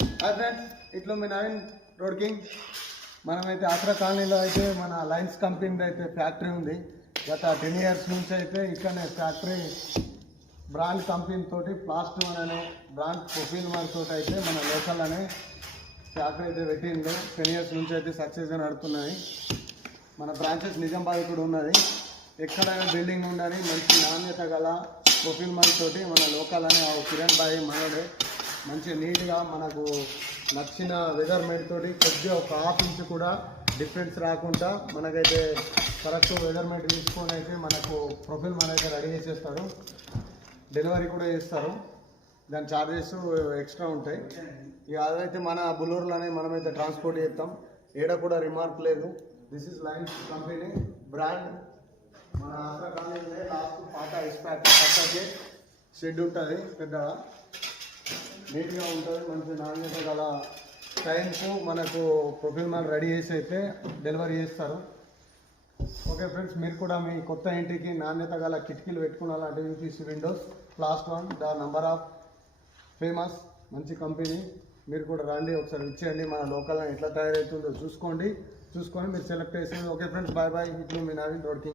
Hi friends, ఇట్లా మీ Naveen road king. మనమైతే ఆసరా కాలనీలో అయితే మన లైన్స్ కంపెనీ అయితే ఫ్యాక్టరీ ఉంది. గత 10 years నుంచి అయితే ఇక్కడనే ఫ్యాక్టరీ బ్రాండ్ కంపెనీ తోటి ప్లాస్ట్ వన్ అనే బ్రాండ్ ప్రొఫైల్ వన్ తోటి అయితే మన లోకల్ అనే ఫ్యాక్టరీ అయితే పెట్టిండు. 10 years నుంచి అయితే సక్సెస్గా నడుస్తున్నాయి. మన బ్రాంచెస్ నిజామాబాద్ కూడా ఉన్నది. ఎక్కడైనా బిల్డింగ్ ఉందని మంచి నాణ్యత గల ప్రొఫైల్ వన్ తోటి మన లోకల్ అనే కిరణ్ బాయ్ మనోడే మంచి నీట్గా మనకు నచ్చిన వెదర్ మేడ్ తోటి కొద్దిగా ఒక హాఫ్ ఇంచ్ కూడా డిఫరెన్స్ రాకుండా మనకైతే కరెక్ట్ వెదర్ మేడ్ తీసుకొని అయితే మనకు ప్రొఫైల్ మన అయితే రెడీ చేసేస్తారు. డెలివరీ కూడా చేస్తారు. దాని ఛార్జెస్ ఎక్స్ట్రా ఉంటాయి. ఇక అదైతే మన బుల్లూరులోనే మనమైతే ట్రాన్స్పోర్ట్ చేస్తాం. ఏడ కూడా రిమార్క్ లేదు. This is lines company brand. మన ఆసరా కాలనీ లాస్ట్ పాత ఇస్పాట్ పక్కకి షెడ్ ఉంటుంది, పెద్దగా నీట్గా ఉంటుంది. మంచి నాణ్యత గల టైమ్స్ మనకు ప్రొఫైల్ మ్యాన్ రెడీ చేసి అయితే డెలివరీ చేస్తారు. ఓకే ఫ్రెండ్స్, మీరు కూడా మీ కొత్త ఇంటికి నాణ్యత గల కిటికీలు పెట్టుకున్నారంటే UPC windows plast one the number of famous మంచి కంపెనీ. మీరు కూడా రండి, ఒకసారి ఇచ్చేయండి. మన లోకల్ ఎట్లా తయారవుతుందో చూసుకొని మీరు సెలెక్ట్ చేసేయండి. Okay friends, bye bye. ఇట్లు మీ నవీన్ రోడ్ కింగ్.